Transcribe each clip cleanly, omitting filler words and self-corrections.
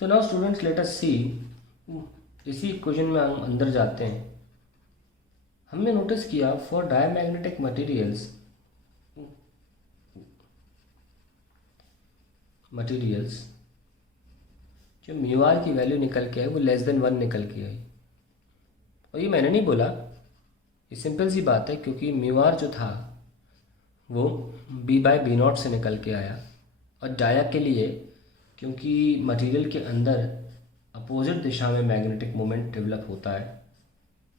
सो now students let us see, इसी equation में हम अंदर जाते हैं। हमने नोटिस किया फॉर डायमैग्नेटिक मटेरियल्स जो म्यू आर की वैल्यू निकल के आई वो लेस देन 1 निकल के आई। और ये मैंने नहीं बोला, ये सिंपल सी बात है, क्योंकि म्यू आर जो था वो b/b0 से निकल के आया। और डाया के लिए, क्योंकि मटेरियल के अंदर अपोजिट दिशा में मैग्नेटिक मोमेंट डेवलप होता है,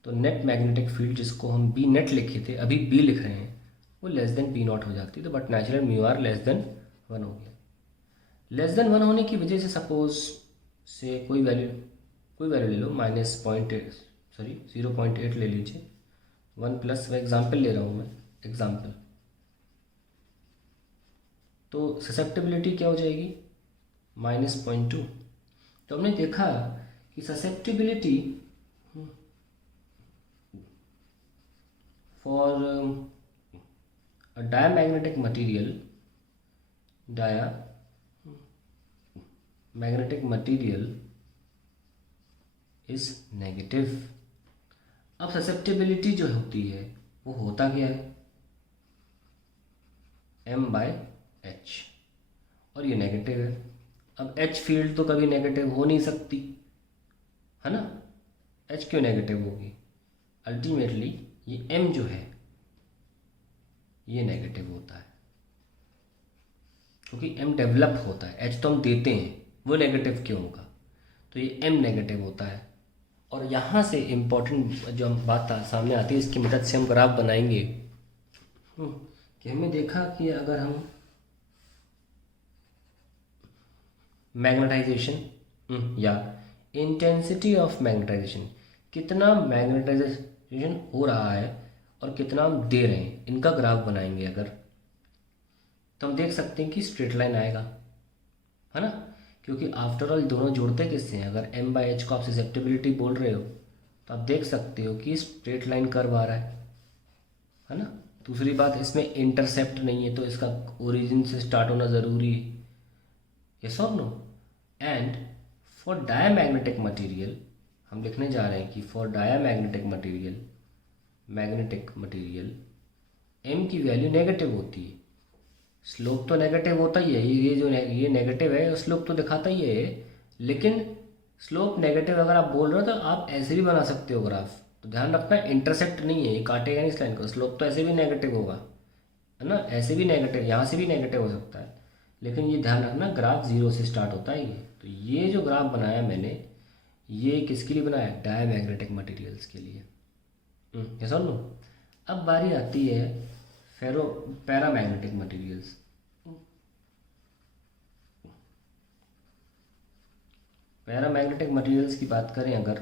तो नेट मैग्नेटिक फील्ड जिसको हम बी नेट लिखे थे, अभी बी लिख रहे हैं, वो लेस देन b0 हो जाती है। तो but natural mu r less than 1 हो गया। लेस देन 1 होने की वजह से सपोज से कोई वैल्यू ले लो, -0.8 ले लीजिए, 1 प्लस, वह एग्जाम्पल ले रहा हूँ मैं, एग्जाम्पल। तो ससेप्टिबिलिटी क्या हो जाएगी, -0.2। तो हमने देखा कि susceptibility for a diamagnetic material is negative. अब ससेप्टिबिलिटी जो होती है वो होता क्या है, m/h, और ये नेगेटिव है। अब h फील्ड तो कभी नेगेटिव हो नहीं सकती, है ना। h क्यों नेगेटिव होगी, अल्टीमेटली ये m जो है ये नेगेटिव होता है, क्योंकि m डेवलप होता है, h तो हम देते हैं, वो नेगेटिव क्यों होगा, तो ये m नेगेटिव होता है। और यहाँ से इम्पोर्टेंट जो हम बात सामने आती है, इसकी मदद से हम ग्राफ बनाएंगे कि हमने देखा कि अगर हम मैग्नेटाइजेशन या इंटेंसिटी ऑफ मैग्नेटाइजेशन, कितना मैग्नेटाइजेशन हो रहा है और कितना हम दे रहे हैं, इनका ग्राफ बनाएंगे अगर, तो हम देख सकते हैं कि स्ट्रेट लाइन आएगा, है ना, क्योंकि आफ्टर ऑल दोनों जोड़ते किससे हैं। अगर m/h को आप ससेप्टिबिलिटी बोल रहे हो तो आप देख सकते हो कि स्ट्रेट लाइन कर्व आ रहा है ना। दूसरी बात, इसमें इंटरसेप्ट नहीं है, तो इसका ओरिजिन से स्टार्ट होना ज़रूरी है, यस और no. And for diamagnetic material हम लिखने जा रहे हैं कि फॉर डायमैग्नेटिक मटेरियल m की वैल्यू नेगेटिव होती है। स्लोप तो नेगेटिव होता ही है, ये नेगेटिव है, स्लोप तो दिखाता ही है, लेकिन स्लोप नेगेटिव अगर आप बोल रहे हो तो आप ऐसे भी बना सकते हो ग्राफ। तो ध्यान रखना, इंटरसेप्ट नहीं है, ये काटेगा नहीं इस लाइन को। स्लोप तो ऐसे भी नेगेटिव होगा, है ना, ऐसे भी नेगेटिव, यहाँ से भी नेगेटिव हो सकता है, लेकिन ये ध्यान रखना ग्राफ 0 से स्टार्ट होता है ये। तो ये जो ग्राफ बनाया मैंने, ये किसके लिए बनाया, डायमैग्नेटिक मटेरियल्स के लिए, ये सुन लो। अब बारी आती है पैरामैग्नेटिक मटेरियल्स। पैरामैग्नेटिक मटेरियल्स की बात करें अगर,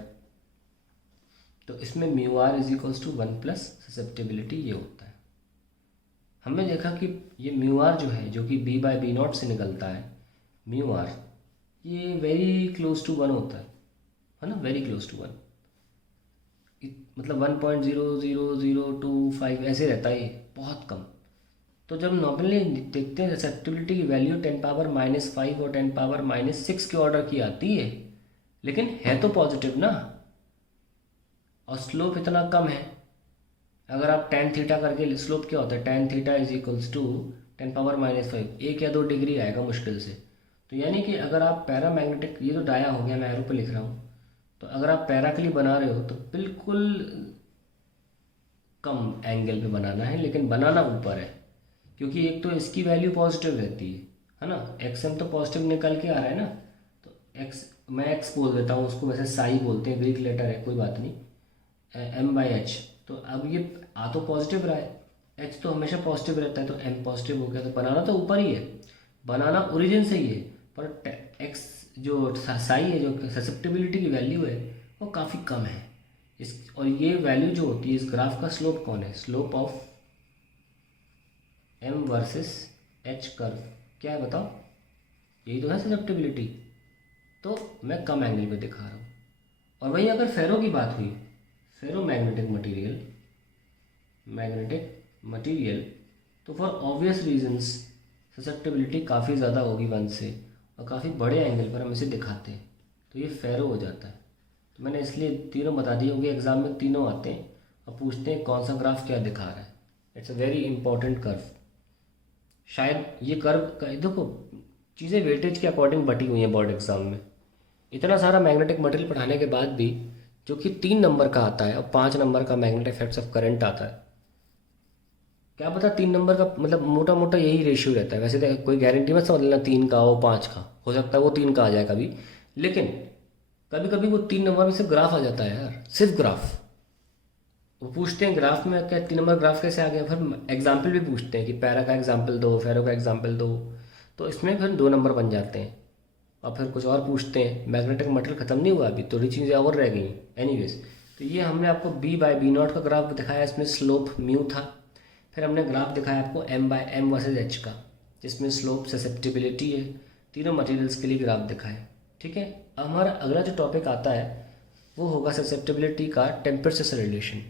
तो इसमें mu r is equals to 1 plus susceptibility, ये होता है। हमने देखा कि ये म्यू आर जो है, जो कि b/b0 से निकलता है, म्यू आर ये वेरी क्लोज टू 1 होता है ना, वेरी क्लोज टू 1, मतलब 1.00025 ऐसे रहता है, बहुत कम। तो जब नॉर्मली देखते हैं ससेप्टिबिलिटी की वैल्यू 10⁻⁻5 और 10⁻⁻6 के ऑर्डर की आती है, लेकिन है तो पॉजिटिव ना, और स्लोप इतना कम है। अगर आप tan थीटा करके, स्लोप क्या होता है, tan theta is equals to 10⁻⁻5, 1 या 2 डिग्री आएगा मुश्किल से। तो यानी कि अगर आप पैरामैग्नेटिक, ये तो डाया हो गया, मैं एरो पे लिख रहा हूँ, तो अगर आप पैरा के लिए बना रहे हो तो बिल्कुल कम एंगल पे बनाना है, लेकिन बनाना ऊपर है, क्योंकि एक तो इसकी वैल्यू पॉजिटिव रहती है ना, xm तो पॉजिटिव निकल के आ रहा है ना, तो x, मैं x बोल देता हूँ उसको, वैसे साई बोलते हैं, ग्रीक लेटर है, कोई बात नहीं, m/h। तो अब ये आ तो पॉजिटिव रहा है, h तो हमेशा पॉजिटिव रहता है, तो m पॉजिटिव हो गया, तो बनाना तो ऊपर ही है, बनाना ओरिजिन से ही है, पर x जो साई है, जो ससेप्टिबिलिटी की वैल्यू है, वो काफ़ी कम है इस। और ये वैल्यू जो होती है, इस ग्राफ का स्लोप कौन है, slope of m versus h curve क्या है बताओ, यही तो है ससेप्टिबिलिटी। तो मैं कम एंगल पे दिखा रहा हूँ। और वहीं अगर फेरो की बात हुई, फेरो मैग्नेटिक मटेरियल, तो फॉर ऑब्वियस रीजंस ससेप्टिबिलिटी काफ़ी ज़्यादा होगी 1 से, और काफ़ी बड़े एंगल पर हम इसे दिखाते हैं। तो ये फेरो हो जाता है। तो मैंने इसलिए तीनों बता दिए क्योंकि एग्ज़ाम में तीनों आते हैं और पूछते हैं कौन सा ग्राफ क्या दिखा रहा है। It's a very important curve. शायद ये कर्व का देखो, चीज़ें वेटेज के अकॉर्डिंग बटी हुई हैं बोर्ड एग्ज़ाम में। इतना सारा मैग्नेटिक मटेरियल पढ़ाने के बाद भी जो कि 3 नंबर का आता है और 5 नंबर का मैग्नेटिक इफेक्ट्स ऑफ करंट आता है, क्या पता 3 नंबर का मतलब मोटा मोटा यही रेशियो रहता है। वैसे तो कोई गारंटी मत समझ लेना 3 का हो 5 का, हो सकता है वो 3 का आ जाए कभी, लेकिन कभी कभी वो 3 नंबर में सिर्फ ग्राफ आ जाता है यार, सिर्फ ग्राफ। वो पूछते हैं ग्राफ में क्या 3 नंबर ग्राफ कैसे आ गया, फिर एग्जाम्पल भी पूछते हैं कि पैरा का एग्जाम्पल दो, फेरो का एग्जाम्पल दो, तो इसमें फिर 2 नंबर बन जाते हैं। और फिर कुछ और पूछते हैं, मैग्नेटिक मटेरियल ख़त्म नहीं हुआ अभी, थोड़ी चीज़ें और रह गई। एनीवेज, तो ये हमने आपको B/B0 का ग्राफ दिखाया, इसमें स्लोप म्यू था। फिर हमने ग्राफ दिखाया आपको M/M वर्सेज H का, जिसमें स्लोप ससेप्टिबिलिटी है। तीनों मटेरियल्स के लिए ग्राफ दिखाए। ठीक है, हमारा अगला जो टॉपिक आता है वो होगा ससेप्टिबिलिटी का टेम्परेचर से रिलेशन।